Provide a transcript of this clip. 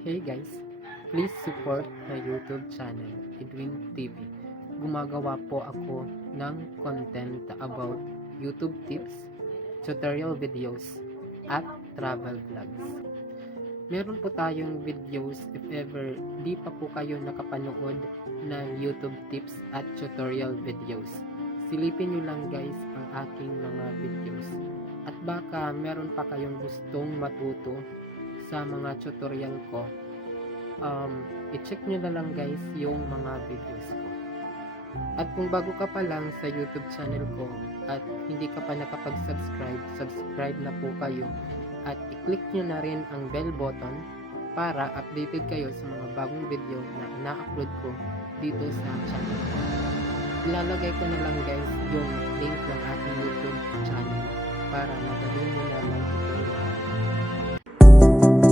Hey guys, please support my YouTube channel, Edwin TV. Gumagawa po ako ng content about YouTube tips, tutorial videos, at travel vlogs. Meron po tayong videos if ever di pa po kayo nakapanood ng YouTube tips at tutorial videos. Silipin nyo lang guys ang aking mga videos. At baka meron pa kayong gustong matuto sa mga tutorial ko, i-check nyo na lang guys yung mga videos ko. At kung bago ka pa lang sa YouTube channel ko at hindi ka pa nakapag-subscribe, subscribe na po kayo at i-click nyo na rin ang bell button para updated kayo sa mga bagong video na ina-upload ko dito sa channel ko. Ilalagay ko na lang guys yung link ng aking YouTube channel para madali nyo na lang ito